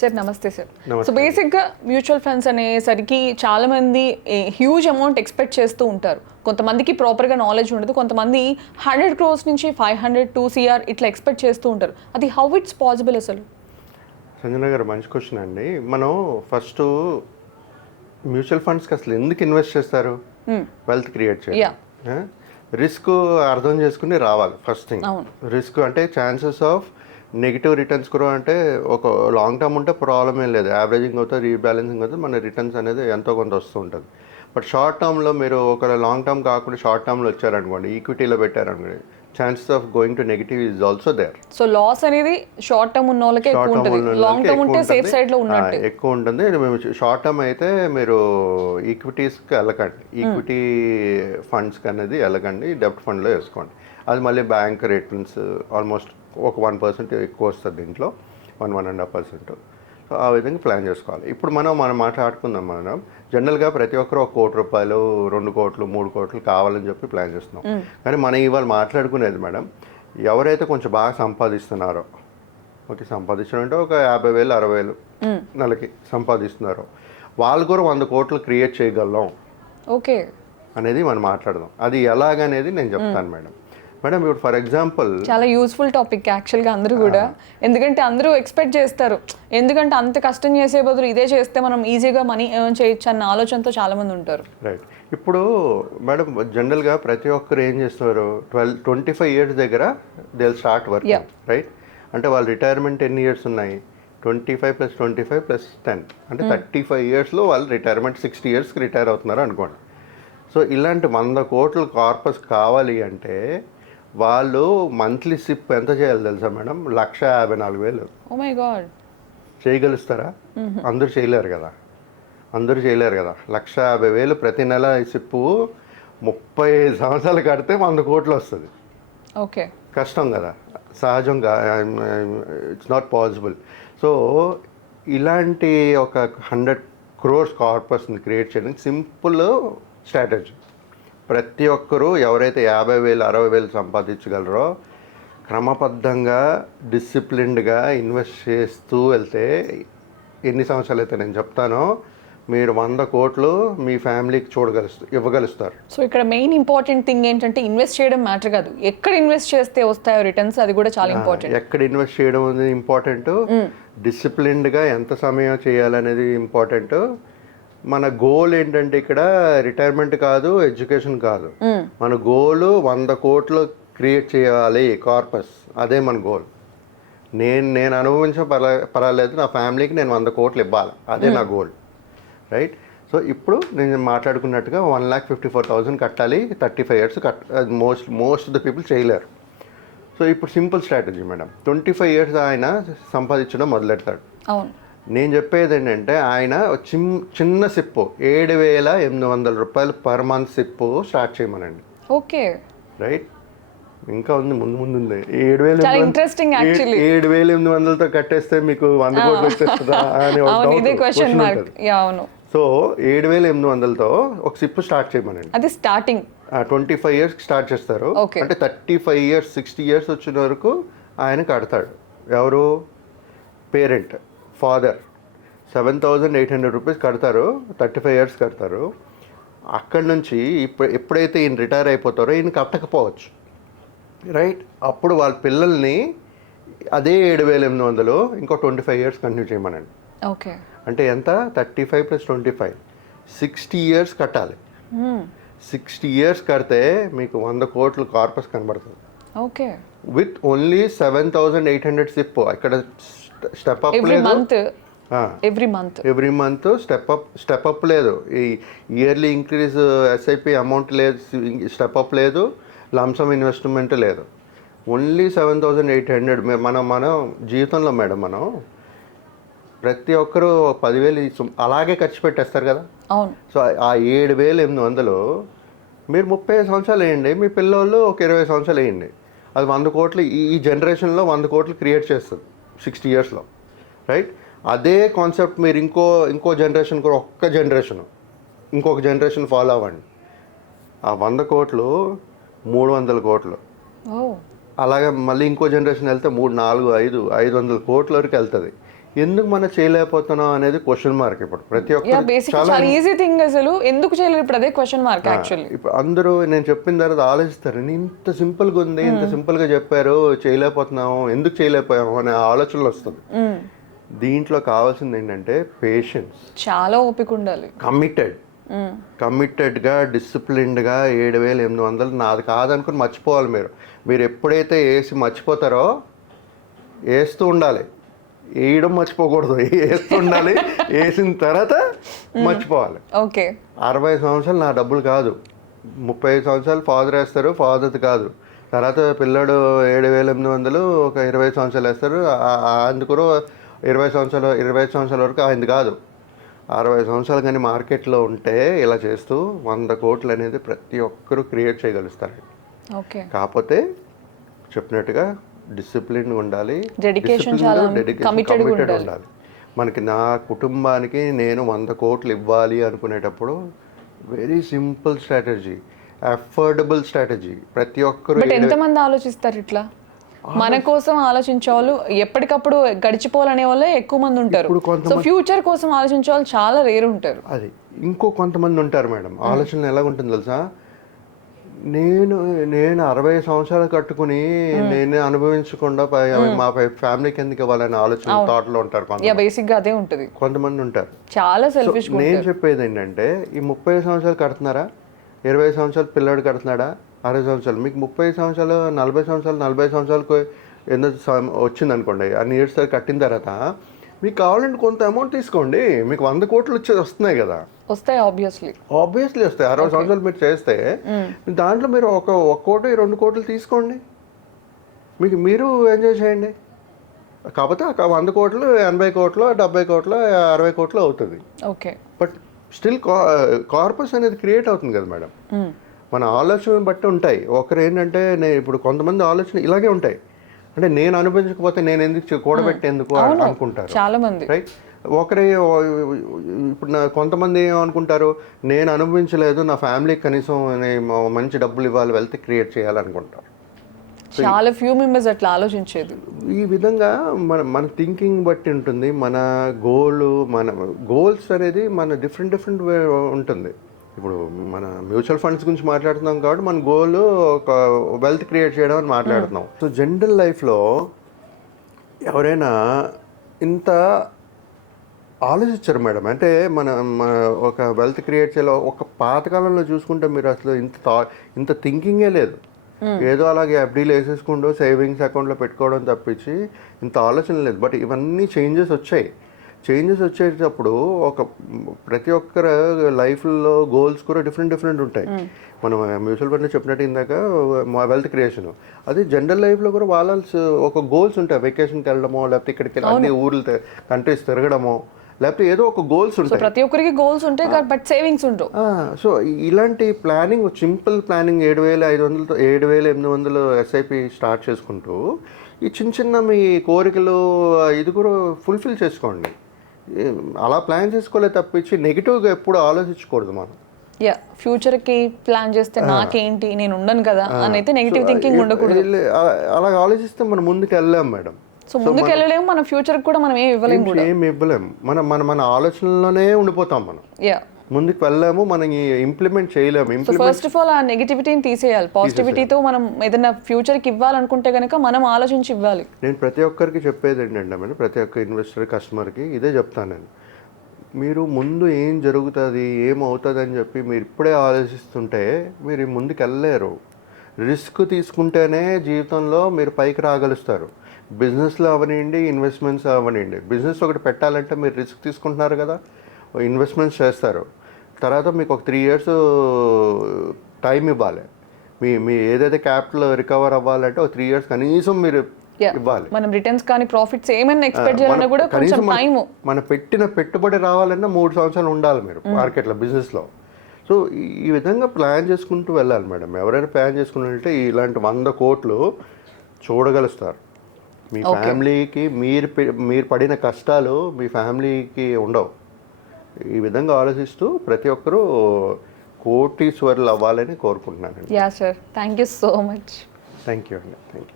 Sir నమస్తే sir. So బేసిక్గా mutual funds అనేసరికి చాలామంది హ్యూజ్ అమౌంట్ ఎక్స్పెక్ట్ చేస్తూ ఉంటారు. కొంతమందికి ప్రాపర్గా నాలెడ్జ్ ఉండదు, కొంతమంది 100 crores నుంచి 500 2 CR ఇట్లా ఎక్స్పెక్ట్ చేస్తూ ఉంటారు. అది హౌ ఇట్స్ పాసిబుల్ అసలు? సంజన గారు మంచి క్వశ్చన్ అండి. మనం ఫస్ట్ మ్యూచువల్ ఫండ్స్కి అసలు ఎందుకు ఇన్వెస్ట్ చేస్తారు? వెల్త్ క్రియేట్ చేయాలి, రిస్క్ అర్థం చేసుకుని రావాలి. ఫస్ట్ థింగ్ రిస్క్ అంటే ఛాన్సెస్ ఆఫ్ నెగిటివ్ రిటర్న్స్ కూడా అంటే ఒక లాంగ్ టర్మ్ ఉంటే ప్రాబ్లం ఏం లేదు, యావరేజింగ్ అవుతుంది, రీబ్యాలెన్సింగ్ అవుతుంది, మన రిటర్న్స్ అనేది ఎంతో కొంత వస్తూ ఉంటుంది. బట్ షార్ట్ టర్మ్లో మీరు ఒక లాంగ్ టర్మ్ కాకుండా షార్ట్ టర్మ్లో వచ్చారనుకోండి, ఈక్విటీలో పెట్టారనుకోండి, chances of going to negative is also there. So loss అనేది షార్ట్ టర్మ్ ఉన్న వాళ్ళకి ఎక్కువ ఉంటుంది, లాంగ్ టర్మ్ ఉంటే సేఫ్ సైడ్ లో ఉన్నట్టు ఎక్కువ ఉంటుంది. మేము షార్ట్ టర్మ్ అయితే మీరు ఈక్విటీస్కి వెళ్ళకండి, ఈక్విటీ ఫండ్స్కి అనేది వెళ్ళకండి, డెబ్ట్ ఫండ్లో వేసుకోండి. అది మళ్ళీ బ్యాంక్ రిటర్న్స్ ఆల్మోస్ట్ ఒక 1% ఎక్కువ వస్తుంది, దీంట్లో 1.5%. సో ఆ విధంగా ప్లాన్ చేసుకోవాలి. ఇప్పుడు మనం మాట్లాడుకుందాం. మనం జనరల్గా ప్రతి ఒక్కరు 1 కోటి రూపాయలు 2 కోట్లు 3 కోట్లు కావాలని చెప్పి ప్లాన్ చేస్తున్నాం. కానీ మనం ఇవాళ మాట్లాడుకునేది మేడం, ఎవరైతే కొంచెం బాగా సంపాదిస్తున్నారో, ఓకే, సంపాదించడం అంటే ఒక 50,000 60,000 నెలకి సంపాదిస్తున్నారో, వాళ్ళు కూడా 100 కోట్లు క్రియేట్ చేయగలం, ఓకే అనేది మనం మాట్లాడదాం. అది ఎలాగనేది నేను చెప్తాను మేడం. మేడం ఇప్పుడు ఫర్ ఎగ్జాంపుల్ చాలా యూస్ఫుల్ టాపిక్ యాక్చువల్గా అందరూ కూడా, ఎందుకంటే అందరూ ఎక్స్పెక్ట్ చేస్తారు, ఎందుకంటే అంత కష్టం చేసే బదులు ఇదే చేస్తే మనం ఈజీగా మనీ ఎర్న్ చేయొచ్చు అన్న ఆలోచనతో చాలా మంది ఉంటారు. రైట్. ఇప్పుడు మేడం జనరల్గా ప్రతి ఒక్కరు ఏం చేస్తున్నారు, 25 years దగ్గర they will start work, right? అంటే వాళ్ళు రిటైర్మెంట్ ఎన్ని ఇయర్స్ ఉన్నాయి? 25 + 25 + 10 అంటే 35 yearsలో వాళ్ళు రిటైర్మెంట్ 60 yearsకి రిటైర్ అవుతున్నారు అనుకోండి. సో ఇలాంటి 100 కోట్ల కార్పస్ కావాలి అంటే వాళ్ళు మంత్లీ సిప్ ఎంత చేయాలి తెలుసా మేడం? 1,54,000. Oh my god. చేయగలుస్తారా? అందరూ చేయలేరు కదా, 1,50,000 ప్రతి నెల సిప్పు 35 సంవత్సరాలు కడితే 100 కోట్లు వస్తుంది. ఓకే, కష్టం కదా, సహజంగా ఇట్స్ నాట్ పాసిబుల్. సో ఇలాంటి ఒక 100 crores కార్పస్ని క్రియేట్ చేయడానికి సింపుల్ స్ట్రాటజీ. ప్రతి ఒక్కరూ ఎవరైతే 50,000 60,000 సంపాదించగలరో క్రమబద్ధంగా డిసిప్లిన్డ్గా ఇన్వెస్ట్ చేస్తూ వెళ్తే ఎన్ని సంవత్సరాలు అయితే నేను చెప్తానో మీరు 100 కోట్లు మీ ఫ్యామిలీకి ఇవ్వగలుస్తారు. సో ఇక్కడ మెయిన్ ఇంపార్టెంట్ థింగ్ ఏంటంటే ఇన్వెస్ట్ చేయడం మ్యాటర్ కాదు, ఎక్కడ ఇన్వెస్ట్ చేస్తే వస్తాయో రిటర్న్స్, అది కూడా చాలా ఇంపార్టెంట్. ఎక్కడ ఇన్వెస్ట్ చేయడం అనేది ఇంపార్టెంట్, డిసిప్లిన్డ్గా ఎంత సమయం చేయాలనేది ఇంపార్టెంట్. మన గోల్ ఏంటంటే ఇక్కడ రిటైర్మెంట్ కాదు, ఎడ్యుకేషన్ కాదు, మన గోల్ 100 కోట్లు క్రియేట్ చేయాలి కార్పస్, అదే మన గోల్. నేను అనుభవించడం పర్వాలేదు, నా ఫ్యామిలీకి నేను 100 కోట్లు ఇవ్వాలి, అదే నా గోల్, రైట్? సో ఇప్పుడు నేను మాట్లాడుకున్నట్టుగా 1,54,000 కట్టాలి, 35 years most of the people చేయలేరు. సో ఇప్పుడు సింపుల్ స్ట్రాటజీ మేడం, 25 years ఆయన సంపాదించడం మొదలెడతాడు. అవును, నేను చెప్పేది ఏంటంటే ఆయన చిన్న సిప్పు 7,800 రూపాయలు పర్ మంత్ సిప్పు స్టార్ట్ చేయమనండి. Okay, right? ఇంకా ఉంది, ముందు ఉంది. 7,800తో కట్టేస్తే మీకు 100 కోట్లు వచ్చేస్తుందా అని సో 7,800తో ఒక సిప్పు స్టార్ట్ చేయమనండి. అది స్టార్టింగ్ 25 years స్టార్ట్ చేస్తారు. అంటే 35 years 60 years వచ్చిన వరకు ఆయన కడతాడు. ఎవరు? పేరెంట్, ఫాదర్ 7,800 రూపీస్ కడతారు, 35 years కడతారు. అక్కడి నుంచి ఎప్పుడైతే ఈయన రిటైర్ అయిపోతారో ఈయన కట్టకపోవచ్చు, రైట్? అప్పుడు వాళ్ళ పిల్లల్ని అదే 7,800 ఇంకో 25 years కంటిన్యూ చేయమనండి. ఓకే, అంటే ఎంత? 35 + 25 60 years కట్టాలి. 60 years కడితే మీకు 100 కోట్లు కార్పస్ కనబడుతుంది. Okay, with only 7,800 SIP. ఇక్కడ స్టెప్ అప్ లేదు, ఎవ్రీ మంత్ స్టెప్ అప్ లేదు, ఈ ఇయర్లీ ఇంక్రీజ్ ఎస్ఐపి అమౌంట్ లేదు, స్టెప్ అప్ లేదు, లంసమ్ ఇన్వెస్ట్మెంట్ లేదు, ఓన్లీ 7,800. మనం జీవితంలో మేడం మనం ప్రతి ఒక్కరు 10,000 అలాగే ఖర్చు పెట్టేస్తారు కదా. సో ఆ 7,800 మీరు 35 సంవత్సరాలు వేయండి, మీ పిల్లలు ఒక 20 సంవత్సరాలు వేయండి, అది 100 కోట్లు ఈ జనరేషన్లో 100 కోట్లు క్రియేట్ చేస్తుంది 60 yearsలో, రైట్? అదే కాన్సెప్ట్ మీరు ఇంకో జనరేషన్ కూడా, ఇంకొక జనరేషన్ ఫాలో అవ్వండి, ఆ 100 కోట్లు 300 కోట్లు, అలాగే మళ్ళీ ఇంకో జనరేషన్ వెళ్తే 3 4 5 500 కోట్ల వరకు వెళ్తుంది. ఎందుకు మనం చేయలేకపోతున్నాం అనేది క్వశ్చన్ మార్క్ ఇప్పుడు ప్రతి ఒక్కరు చాలా ఈజీ థింగ్ అసలు ఎందుకు చేయలేదు ఇప్పుడు అదే క్వశ్చన్ మార్క్ యాక్చువల్లీ. ఇప్పుడు అందరూ నేను చెప్పిన తర్వాత ఆలోచిస్తారు, ఇంత సింపుల్గా ఉంది, ఇంత సింపుల్గా చెప్పారు, చేయలేకపోతున్నాము, ఎందుకు చేయలేకపోయాము అనే ఆలోచనలు వస్తుంది. దీంట్లో కావాల్సింది ఏంటంటే పేషెన్స్, చాలా ఓపిక ఉండాలి, కమిటెడ్గా డిసిప్లిన్డ్గా 7,800 నాది కాదనుకుని మర్చిపోవాలి. మీరు ఎప్పుడైతే వేసి మర్చిపోతారో వేస్తూ ఉండాలి, వేయడం మర్చిపోకూడదు, వేస్తూ ఉండాలి, వేసిన తర్వాత మర్చిపోవాలి. ఓకే, 60 సంవత్సరాలు నా డబ్బులు కాదు, 35 సంవత్సరాలు ఫాదర్ వేస్తారు, ఫాదర్ది కాదు, తర్వాత పిల్లాడు 7,800 ఒక 20 సంవత్సరాలు వేస్తారు, అందుకు 20 సంవత్సరాల వరకు ఆయనది కాదు. 60 సంవత్సరాలు కానీ మార్కెట్లో ఉంటే ఇలా చేస్తూ 100 కోట్లు అనేది ప్రతి ఒక్కరూ క్రియేట్ చేయగలుగుతారు. ఓకే, కాకపోతే చెప్పినట్టుగా డిసిప్లిన్ ఉండాలి, డెడికేషన్ కమిటెడ్ ఉండాలి. మనకి నా కుటుంబానికి నేను 100 కోట్లు ఇవ్వాలి అనుకునేటప్పుడు very simple strategy, affordable strategy. ప్రతి ఒక్కరు ఎంతమంది ఆలోచిస్తారు ఇట్లా? మన కోసం ఆలోచించే వాళ్ళు, ఎప్పటికప్పుడు గడిచిపోవాలనే వాళ్ళే ఎక్కువ మంది ఉంటారు. సో ఫ్యూచర్ కోసం ఆలోచించే వాళ్ళు చాలా రేర్ ఉంటారు. అది ఇంకో కొంతమంది ఉంటారు మేడం. ఆలోచన ఎలా ఉంటుంది తెలుసా, నేను 60 సంవత్సరాలు కట్టుకుని నేనే అనుభవించకుండా మా ఫ్యామిలీకి ఎందుకు ఇవ్వాలనే ఆలోచన థాట్లో ఉంటారు. బేసిక్ గా అదే ఉంటుంది, కొంతమంది ఉంటారు చాలా సెల్ఫిష్. నేను చెప్పేది ఏంటంటే, ఈ 30 సంవత్సరాలు కడుతున్నారా, 20 సంవత్సరాలు పిల్లాడు కడుతున్నాడా, 60 సంవత్సరాలు, మీకు 30 సంవత్సరాలు 40 సంవత్సరాలు 40 సంవత్సరాలకు ఏదో వచ్చింది అనుకోండి, అన్ని ఇయర్స్ కట్టిన తర్వాత మీకు కావాలంటే కొంత అమౌంట్ తీసుకోండి, మీకు 100 కోట్లు వస్తున్నాయి కదా, వస్తాయి, ఆబ్వియస్లీ వస్తాయి. 60 సంవత్సరాలు మీరు చేస్తే దాంట్లో మీరు ఒక కోటి 2 కోట్లు తీసుకోండి, మీరు ఎంజాయ్ చేయండి. కాకపోతే 100 కోట్లు 80 కోట్లు 70 కోట్లు 60 కోట్లు అవుతుంది. ఓకే, బట్ స్టిల్ కార్పస్ అనేది క్రియేట్ అవుతుంది కదా మేడం. మన ఆలోచనలు బట్టి ఉంటాయి. ఒకరు ఏంటంటే, ఇప్పుడు కొంతమంది ఆలోచన ఇలాగే ఉంటాయి, అంటే నేను అనుభవించకపోతే నేను ఎందుకు కూడబెట్టేందుకు అనుకుంటారు చాలా మంది, రైట్. ఒకరే ఇప్పుడు కొంతమంది ఏమనుకుంటారు, నేను అనుభవించలేదు, నా ఫ్యామిలీకి కనీసం మంచి డబ్బులు ఇవ్వాలి, వెల్త్ క్రియేట్ చేయాలనుకుంటారు. చాలా ఫ్యూ మెంబర్స్ అట్లా ఆలోచించేది. ఈ విధంగా మన థింకింగ్ బట్టి ఉంటుంది, మన గోల్స్ అనేది మన డిఫరెంట్ ఉంటుంది. ఇప్పుడు మన మ్యూచువల్ ఫండ్స్ గురించి మాట్లాడుతున్నాం కాబట్టి మన గోల్ ఒక వెల్త్ క్రియేట్ చేయడం అని మాట్లాడుతున్నాం. సో జనరల్ లైఫ్లో ఎవరైనా ఇంత ఆలోచించారు మేడం, అంటే మన ఒక వెల్త్ క్రియేట్ చేయాలి. ఒక పాతకాలంలో చూసుకుంటే మీరు అసలు ఇంత థింకింగే లేదు, ఏదో అలాగే ఎఫ్డీలు వేసేసుకుంటూ సేవింగ్స్ అకౌంట్లో పెట్టుకోవడం తప్పించి ఇంత ఆలోచన లేదు. బట్ ఇవన్నీ చేంజెస్ వచ్చేటప్పుడు ప్రతి ఒక్కరు లైఫ్లో గోల్స్ కూడా డిఫరెంట్ ఉంటాయి. మనం మ్యూచువల్ ఫండ్లో చెప్పినట్టు ఇందాక వెల్త్ క్రియేషన్, అది జనరల్ లైఫ్లో కూడా వాళ్ళ ఒక గోల్స్ ఉంటాయి. వెకేషన్కి వెళ్ళడమో, లేకపోతే ఇక్కడికి అన్ని ఊర్లు కంట్రీస్ తిరగడమో, లేకపోతే ఏదో ఒక గోల్స్ ఉంటాయి. ప్రతి ఒక్కరికి గోల్స్ ఉంటాయి, బట్ సేవింగ్స్ ఉంటాయి. సో ఇలాంటి planning, simple planning 7,500 7,800 SIP start చేసుకుంటూ ఈ చిన్న మీ కోరికలు ఇది కూడా ఫుల్ఫిల్ చేసుకోండి. అలా ప్లాన్ చేసుకోలే తప్పించి నెగిటివ్గా ఎప్పుడు ఆలోచించకూడదు మనం. ఫ్యూచర్ కి ప్లాన్ చేస్తే నాకేంటి, నేను ఉండను కదా అని అయితే నెగిటివ్ థింకింగ్ ఉండకూడదు. అలా ఆలోచిస్తే మనం ముందుకు వెళ్ళాం మేడం. సో ముందుకు వెళ్ళలేము, మన ఫ్యూచర్ కూడా మనం ఏం ఇవ్వలేము. మన ఆలోచనలోనే ఉండిపోతాం. మనం ముందుకు వెళ్ళాము, మనం ఇంప్లిమెంట్ చేయలేము. ఫస్ట్ ఆఫ్ ఆల్ ఆ నెగిటివిటీని తీసేయాలి, పాజిటివిటీతో మనం ఏదైనా ఫ్యూచర్కి ఇవ్వాలనుకుంటే కనుక మనం ఆలోచించి ఇవ్వాలి. నేను ప్రతి ఒక్కరికి చెప్పేది ఏంటంటే మేడం, ప్రతి ఒక్క ఇన్వెస్టర్ కస్టమర్కి ఇదే చెప్తాను నేను, మీరు ముందు ఏం జరుగుతుంది ఏమవుతుంది అని చెప్పి మీరు ఇప్పుడే ఆలోచిస్తుంటే మీరు ముందుకు వెళ్ళలేరు. రిస్క్ తీసుకుంటేనే జీవితంలో మీరు పైకి రాగలుస్తారు. బిజినెస్లో అవనివ్వండి, ఇన్వెస్ట్మెంట్స్ అవనివ్వండి. బిజినెస్ ఒకటి పెట్టాలంటే మీరు రిస్క్ తీసుకుంటున్నారు కదా, ఇన్వెస్ట్మెంట్స్ చేస్తారు, తర్వాత మీకు ఒక 3 years టైం ఇవ్వాలి. మీ ఏదైతే క్యాపిటల్ రికవర్ అవ్వాలంటే ఒక 3 years కనీసం మీరు ఇవ్వాలి. మనం రిటర్న్స్ కానీ ప్రాఫిట్స్ ఏమైనా ఎక్స్పెక్ట్ చేయాలన్నా కూడా కొంచెం టైం, మన పెట్టిన పెట్టుబడి రావాలన్నా 3 సంవత్సరాలు ఉండాలి మీరు మార్కెట్లో, బిజినెస్లో. సో ఈ విధంగా ప్లాన్ చేసుకుంటూ వెళ్ళాలి మేడం. ఎవరైనా ప్లాన్ చేసుకుంటే ఇలాంటి 100 కోట్లు చూడగలుస్తారు. మీ ఫ్యామిలీకి మీరు పడిన కష్టాలు మీ ఫ్యామిలీకి ఉండవు. ఈ విధంగా ఆలోచిస్తూ ప్రతి ఒక్కరూ కోటీశ్వరులు అవ్వాలని కోరుకుంటున్నాను. Yeah sir, thank you so much. Thank you అండి, థ్యాంక్ యూ.